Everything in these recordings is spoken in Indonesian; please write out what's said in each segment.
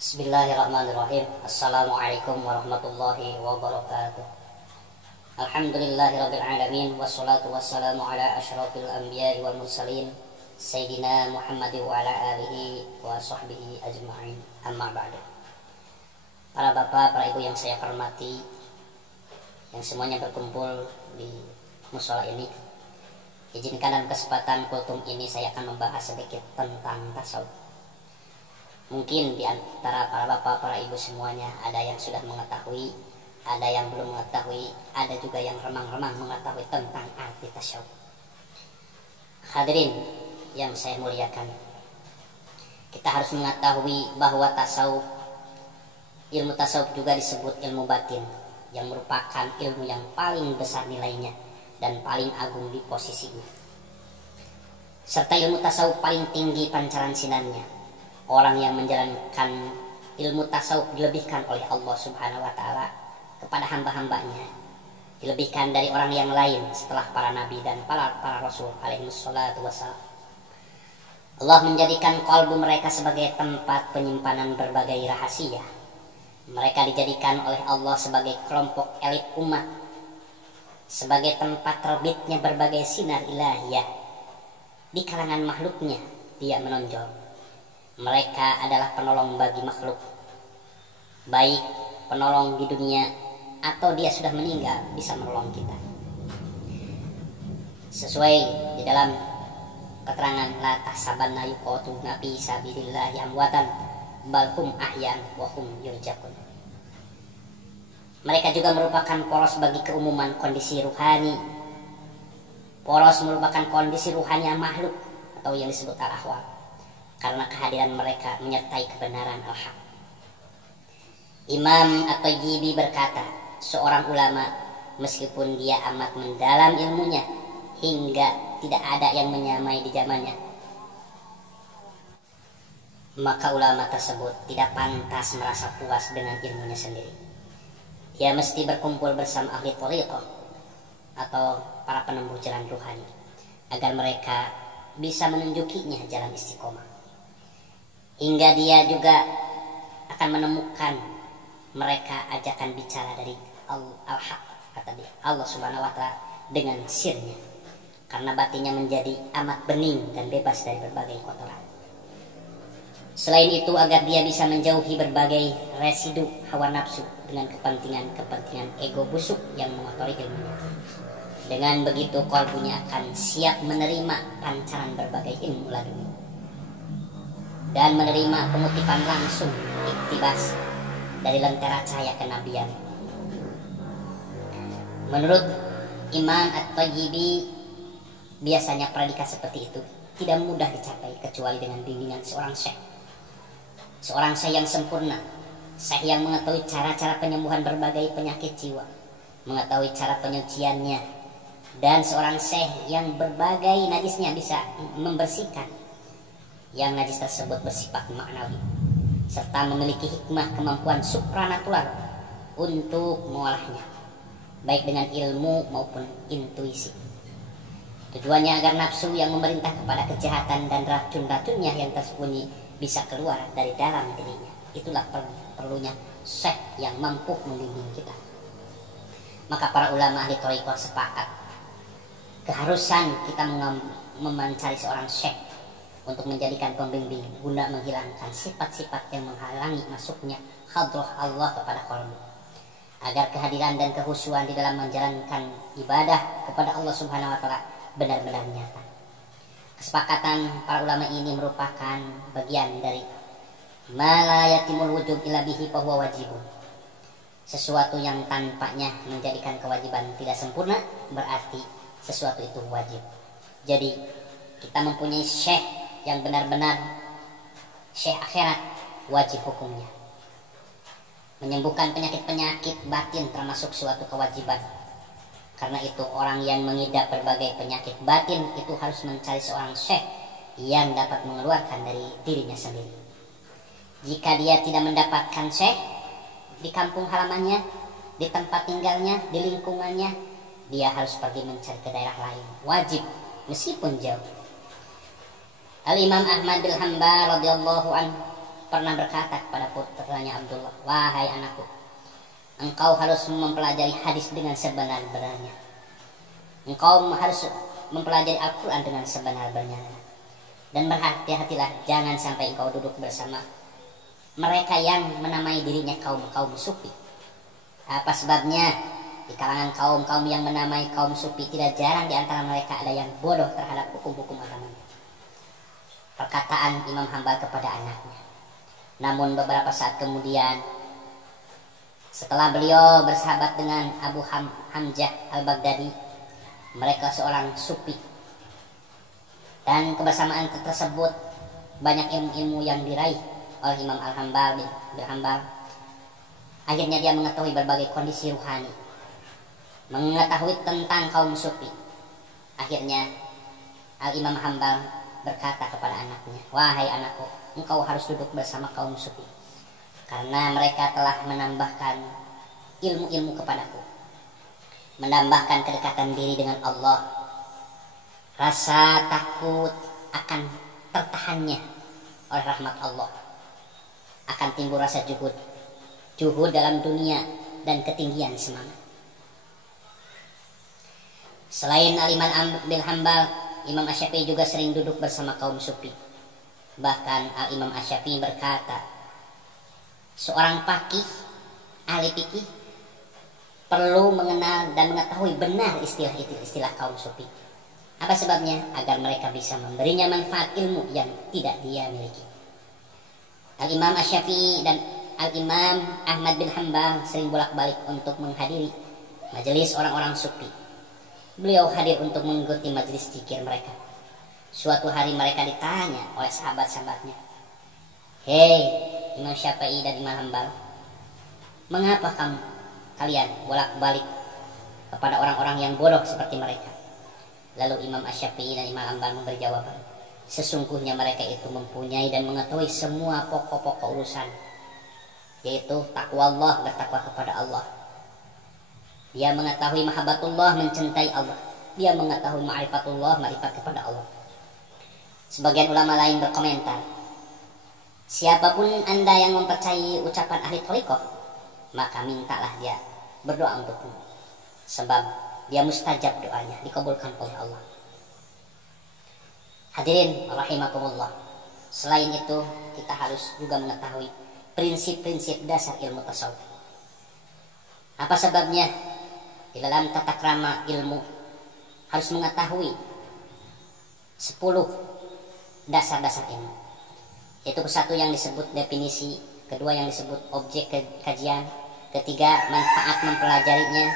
Bismillahirrahmanirrahim. Assalamualaikum warahmatullahi wabarakatuh. Alhamdulillahirabbil alamin wassalatu wassalamu ala asyrafil anbiya'i wal mursalin sayyidina Muhammad wa ala alihi wa sahbihi ajma'in. Amma ba'du. Para bapak, para ibu yang saya hormati, yang semuanya berkumpul di mushola ini, izinkan dalam kesempatan kultum ini saya akan membahas sedikit tentang tasawuf. Mungkin di antara para bapak, para ibu semuanya ada yang sudah mengetahui, ada yang belum mengetahui, ada juga yang remang-remang mengetahui tentang arti tasawuf. Hadirin yang saya muliakan, kita harus mengetahui bahwa ilmu tasawuf juga disebut ilmu batin, yang merupakan ilmu yang paling besar nilainya dan paling agung di posisinya, serta ilmu tasawuf paling tinggi pancaran sinarnya. Orang yang menjalankan ilmu tasawuf dilebihkan oleh Allah Subhanahu wa Ta'ala kepada hamba-hambanya, dilebihkan dari orang yang lain setelah para nabi dan para rasul alaihi wassalatu wassalam. Allah menjadikan kalbu mereka sebagai tempat penyimpanan berbagai rahasia. Mereka dijadikan oleh Allah sebagai kelompok elit umat, sebagai tempat terbitnya berbagai sinar ilahiyah. Di kalangan makhluknya dia menonjol. Mereka adalah penolong bagi makhluk, baik penolong di dunia atau dia sudah meninggal bisa menolong kita. Sesuai di dalam keterangan la tahsabanna yuqatuna fi sabilillahi amwatan bal hum ahyan wa hum yurzaqun. Mereka juga merupakan poros bagi keumuman kondisi ruhani. Poros merupakan kondisi ruhani yang makhluk atau yang disebut al-ahwal, karena kehadiran mereka menyertai kebenaran al-haq. Imam At-Tayyib berkata, seorang ulama meskipun dia amat mendalam ilmunya hingga tidak ada yang menyamai di zamannya, maka ulama tersebut tidak pantas merasa puas dengan ilmunya sendiri. Dia mesti berkumpul bersama ahli thariqah atau para penempuh jalan ruhani agar mereka bisa menunjukinya jalan istiqomah, hingga dia juga akan menemukan mereka ajakan bicara dari al-haq, kata dia, Allah Subhanahu wa Ta'ala dengan sirnya, karena batinnya menjadi amat bening dan bebas dari berbagai kotoran. Selain itu agar dia bisa menjauhi berbagai residu hawa nafsu dengan kepentingan ego busuk yang mengotori ilmunya. Dengan begitu kalbunya akan siap menerima pancaran berbagai ilmu laduni dan menerima pengutipan langsung iktibas dari lentera cahaya kenabian. Menurut Imam At-Tayyibi, biasanya predikat seperti itu tidak mudah dicapai kecuali dengan bimbingan seorang syekh yang sempurna, syekh yang mengetahui cara-cara penyembuhan berbagai penyakit jiwa, mengetahui cara penyuciannya, dan seorang syekh yang berbagai najisnya bisa membersihkan, yang najis tersebut bersifat maknawi, serta memiliki hikmah kemampuan supranatural untuk mengolahnya, baik dengan ilmu maupun intuisi. Tujuannya agar nafsu yang memerintah kepada kejahatan dan racun-racunnya yang tersembunyi bisa keluar dari dalam dirinya. Itulah perlunya syekh yang mampu membimbing kita. Maka para ulama ahli thariqah sepakat keharusan kita mencari seorang syekh untuk menjadikan pembimbing guna menghilangkan sifat-sifat yang menghalangi masuknya hadrah Allah kepada qalbu, agar kehadiran dan kehusuan di dalam menjalankan ibadah kepada Allah Subhanahu wa Ta'ala benar-benar nyata. Kesepakatan para ulama ini merupakan bagian dari ma la yatimul wujub illa bihi fa huwa wajibun. Sesuatu yang tanpanya menjadikan kewajiban tidak sempurna berarti sesuatu itu wajib. Jadi kita mempunyai syekh yang benar-benar syekh akhirat, wajib hukumnya. Menyembuhkan penyakit-penyakit batin termasuk suatu kewajiban. Karena itu orang yang mengidap berbagai penyakit batin itu harus mencari seorang syekh yang dapat mengeluarkan dari dirinya sendiri. Jika dia tidak mendapatkan syekh di kampung halamannya, di tempat tinggalnya, di lingkungannya, dia harus pergi mencari ke daerah lain. Wajib, meskipun jauh. Al-Imam Ahmad bin Hanbal radhiyallahu anhu pernah berkata kepada putranya Abdullah, "Wahai anakku, engkau harus mempelajari hadis dengan sebenar-benarnya. Engkau harus mempelajari Al-Quran dengan sebenar-benarnya. Dan berhati-hatilah, jangan sampai engkau duduk bersama mereka yang menamai dirinya kaum sufi." Apa sebabnya? Di kalangan kaum yang menamai kaum sufi, tidak jarang di antara mereka ada yang bodoh terhadap hukum-hukum agamanya. Perkataan Imam Hambal kepada anaknya. Namun beberapa saat kemudian, setelah beliau bersahabat dengan Abu Hamzah al-Baghdadi, mereka seorang sufi, dan kebersamaan tersebut banyak ilmu-ilmu yang diraih oleh Imam Al-Hambal bin Hambal. Akhirnya dia mengetahui berbagai kondisi ruhani, mengetahui tentang kaum sufi. Akhirnya Al-Imam Hambal berkata kepada anaknya, "Wahai anakku, engkau harus duduk bersama kaum sufi, karena mereka telah menambahkan ilmu-ilmu kepadaku, menambahkan kedekatan diri dengan Allah, rasa takut akan tertahannya oleh rahmat Allah, akan timbul rasa juhud dalam dunia dan ketinggian semangat." Selain Al-Imam bin Hambal, Imam Asy-Syafi'i juga sering duduk bersama kaum sufi. Bahkan Al-Imam Asy-Syafi'i berkata, seorang faqih, ahli fikih, perlu mengenal dan mengetahui benar istilah kaum sufi. Apa sebabnya? Agar mereka bisa memberinya manfaat ilmu yang tidak dia miliki. Al-Imam Asy-Syafi'i dan Al-Imam Ahmad bin Hanbal sering bolak-balik untuk menghadiri majelis orang-orang sufi. Beliau hadir untuk mengikuti majelis zikir mereka. Suatu hari mereka ditanya oleh sahabat-sahabatnya, "Hei Imam Syafi'i dan Imam Hanbal, mengapa kalian bolak-balik kepada orang-orang yang bodoh seperti mereka?" Lalu Imam Asy-Syafi'i dan Imam Hanbal memberi jawaban, "Sesungguhnya mereka itu mempunyai dan mengetahui semua pokok-pokok urusan, yaitu takwa Allah, bertakwa kepada Allah. Dia mengetahui mahabbatullah, mencintai Allah. Dia mengetahui ma'rifatullah, ma'rifat kepada Allah." Sebagian ulama lain berkomentar, "Siapapun Anda yang mempercayai ucapan ahli thariqah, maka mintalah dia berdoa untukmu, sebab dia mustajab doanya, dikabulkan oleh Allah." Hadirin rahimakumullah, selain itu kita harus juga mengetahui prinsip-prinsip dasar ilmu tasawuf. Apa sebabnya? Di dalam tata krama ilmu harus mengetahui 10 dasar-dasar ilmu. Yaitu satu yang disebut definisi, kedua yang disebut objek kajian, ketiga manfaat mempelajarinya,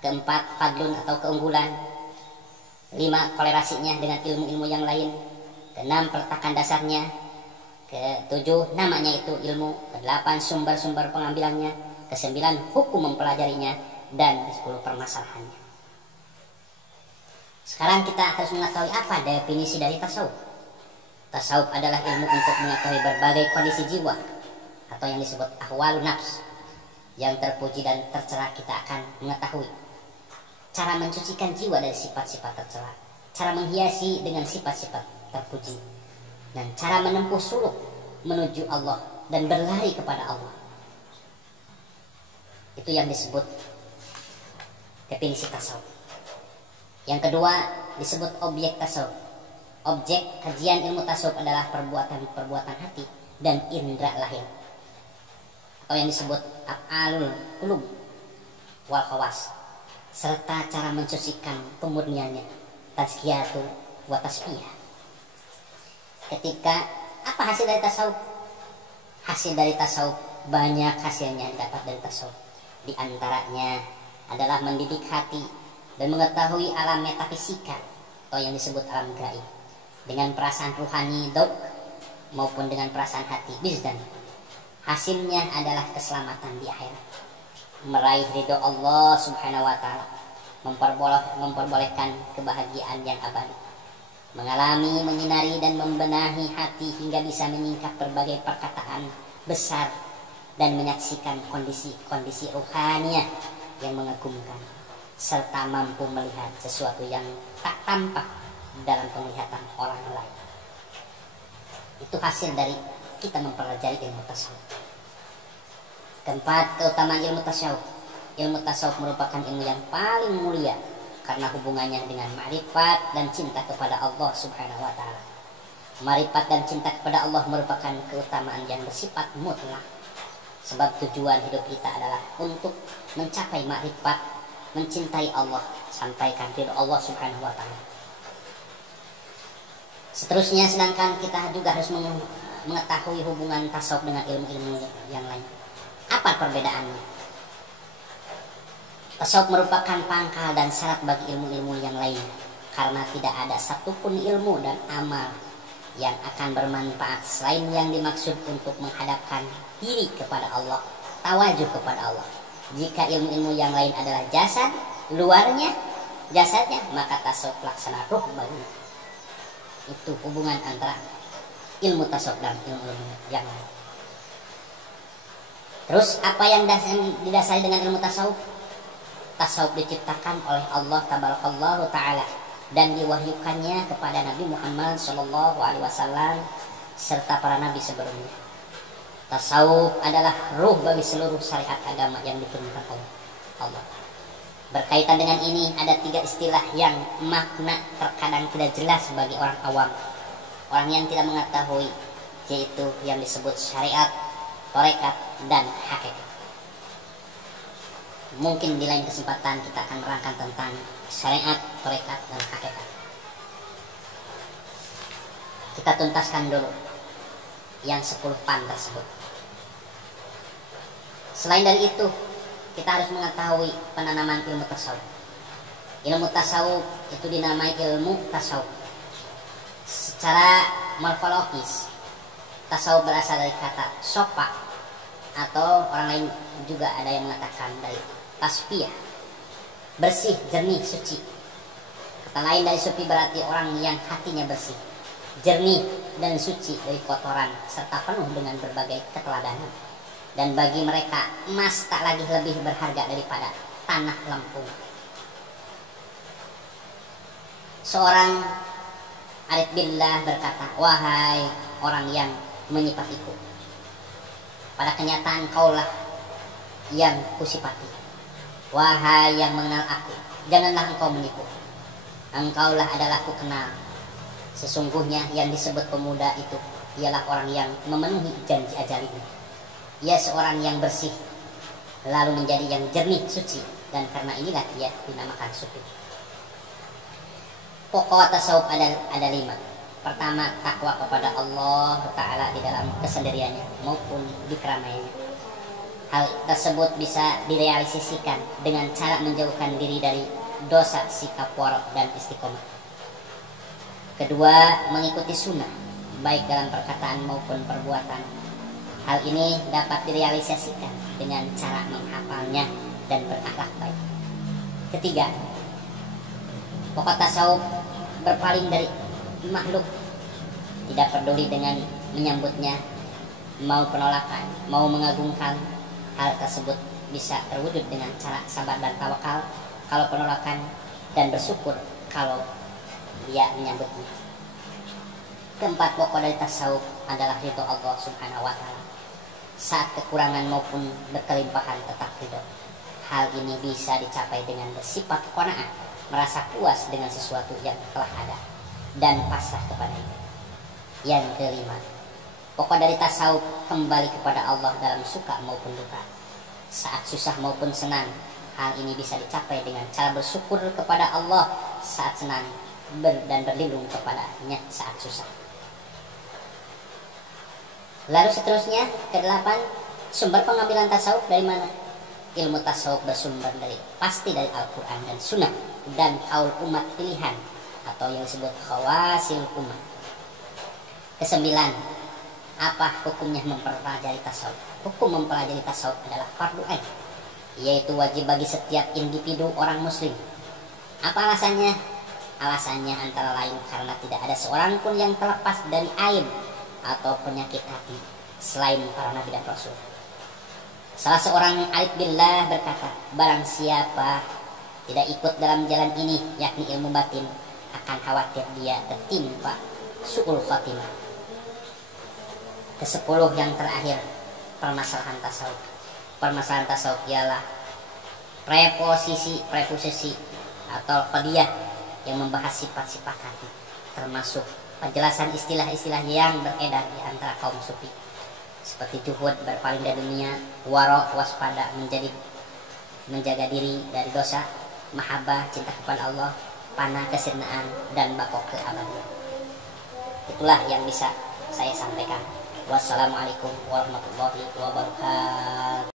keempat fadlun atau keunggulan, 5 kolerasinya dengan ilmu-ilmu yang lain, keenam peletakan dasarnya, ketujuh namanya itu ilmu, kedelapan sumber-sumber pengambilannya, kesembilan hukum mempelajarinya, dan 10 permasalahannya. Sekarang kita harus mengetahui apa definisi dari tasawuf. Tasawuf adalah ilmu untuk mengetahui berbagai kondisi jiwa atau yang disebut ahwalun nafs yang terpuji dan tercela. Kita akan mengetahui cara mencucikan jiwa dari sifat-sifat tercela, cara menghiasi dengan sifat-sifat terpuji, dan cara menempuh suluk menuju Allah dan berlari kepada Allah. Itu yang disebut definisi tasawuf. Yang kedua disebut objek tasawuf. Objek kajian ilmu tasawuf adalah perbuatan hati dan indera lahir, atau yang disebut af'alul qulub wal khawas, serta cara mensucikan pemurniannya, tazkiyatu wa tasfiyah. Ketika apa hasil dari tasawuf? Hasil dari tasawuf banyak hasilnya didapat dari tasawuf. Di antaranya adalah mendidik hati dan mengetahui alam metafisika atau yang disebut alam gaib dengan perasaan ruhani dauk maupun dengan perasaan hati bizdan. Hasilnya adalah keselamatan di akhirat, meraih ridho Allah Subhanahu wa taala, memperbolehkan kebahagiaan yang abadi, mengalami, menyinari dan membenahi hati hingga bisa menyingkap berbagai perkataan besar dan menyaksikan kondisi-kondisi ruhaniah yang mengagumkan, serta mampu melihat sesuatu yang tak tampak dalam penglihatan orang lain. Itu hasil dari kita mempelajari ilmu tasawuf. Keempat, keutamaan ilmu tasawuf. Ilmu tasawuf merupakan ilmu yang paling mulia karena hubungannya dengan ma'rifat dan cinta kepada Allah Subhanahu wa taala. Ma'rifat dan cinta kepada Allah merupakan keutamaan yang bersifat mutlak. Sebab tujuan hidup kita adalah untuk mencapai ma'rifat, mencintai Allah, sampaikan ridho Allah Subhanahu wa taala. Seterusnya, sedangkan kita juga harus mengetahui hubungan tasawuf dengan ilmu-ilmu yang lain. Apa perbedaannya? Tasawuf merupakan pangkal dan syarat bagi ilmu-ilmu yang lain, karena tidak ada satupun ilmu dan amal yang akan bermanfaat selain yang dimaksud untuk menghadapkan diri kepada Allah, tawajuh kepada Allah. Jika ilmu-ilmu yang lain adalah jasad, luarnya jasadnya, maka tasawuf laksana ruh baginya. Itu hubungan antara ilmu tasawuf dan ilmu-ilmu yang lain. Terus apa yang didasari dengan ilmu tasawuf? Tasawuf diciptakan oleh Allah Tabarakallahu Ta'ala dan diwahyukannya kepada Nabi Muhammad SAW serta para nabi sebelumnya. Tasawuf adalah ruh bagi seluruh syariat agama yang diturunkan oleh Allah. Berkaitan dengan ini ada 3 istilah yang makna terkadang tidak jelas bagi orang awam, orang yang tidak mengetahui, yaitu yang disebut syariat, tarekat, dan hakikat. Mungkin di lain kesempatan kita akan menerangkan tentang syariat, tarekat, dan hakikat. Kita tuntaskan dulu yang 10 pan tersebut. Selain dari itu, kita harus mengetahui penanaman ilmu tasawuf. Ilmu tasawuf itu dinamai ilmu tasawuf. Secara morfologis, tasawuf berasal dari kata sopa, atau orang lain juga ada yang mengatakan dari tasfiyah, bersih, jernih, suci. Kata lain dari sufi berarti orang yang hatinya bersih, jernih, dan suci dari kotoran serta penuh dengan berbagai keteladanan. Dan bagi mereka emas tak lagi lebih berharga daripada tanah lempung. Seorang arif billah berkata, wahai orang yang menyifatiku, pada kenyataan kaulah yang kusifati. Wahai yang mengenal aku, janganlah engkau menipu. Engkaulah adalah ku kenal. Sesungguhnya yang disebut pemuda itu ialah orang yang memenuhi janji ajalinya. Ia seorang yang bersih, lalu menjadi yang jernih, suci, dan karena inilah ia dinamakan sufi. Pokok tasawuf ada 5. Pertama, takwa kepada Allah Ta'ala di dalam kesendiriannya maupun di keramaiannya. Hal tersebut bisa direalisasikan dengan cara menjauhkan diri dari dosa, sikap warok, dan istiqomah. Kedua, mengikuti sunnah, baik dalam perkataan maupun perbuatan. Hal ini dapat direalisasikan dengan cara menghafalnya dan berakhlak baik. Ketiga, pokok tasawuf berpaling dari makhluk, tidak peduli dengan menyambutnya, mau penolakan, mau mengagungkan. Hal tersebut bisa terwujud dengan cara sabar dan tawakal kalau penolakan, dan bersyukur kalau dia menyambutnya. Keempat, pokok dari tasawuf adalah ridho Allah Subhanahu wa taala. Saat kekurangan maupun berkelimpahan tetap ridho. Hal ini bisa dicapai dengan bersifat qanaah, merasa puas dengan sesuatu yang telah ada dan pasrah kepadanya. Yang kelima, pokok dari tasawuf kembali kepada Allah dalam suka maupun duka. Saat susah maupun senang, hal ini bisa dicapai dengan cara bersyukur kepada Allah saat senang dan berlindung kepadanya saat susah. Lalu seterusnya, ke-8, sumber pengambilan tasawuf dari mana? Ilmu tasawuf bersumber pasti dari Al-Quran dan Sunnah dan kaul umat pilihan atau yang disebut khawasil umat. Ke-9, apa hukumnya mempelajari tasawuf? Hukum mempelajari tasawuf adalah fardu ain, yaitu wajib bagi setiap individu orang muslim. Apa alasannya? Alasannya antara lain karena tidak ada seorang pun yang terlepas dari aib atau penyakit hati selain para nabi dan rasul. Salah seorang arif billah berkata, barang siapa tidak ikut dalam jalan ini, yakni ilmu batin, akan khawatir dia tertimpa su'ul khatimah. Ke-10 yang terakhir, permasalahan tasawuf. Permasalahan tasawuf ialah preposisi atau qadiyah yang membahas sifat-sifat hati, termasuk penjelasan istilah-istilah yang beredar di antara kaum sufi, seperti juhud, berpaling dari dunia, waro, waspada, menjaga diri dari dosa, mahabbah, cinta kepada Allah, panah, kesirnaan, dan bakok keabadian. Itulah yang bisa saya sampaikan. Wassalamualaikum warahmatullahi wabarakatuh.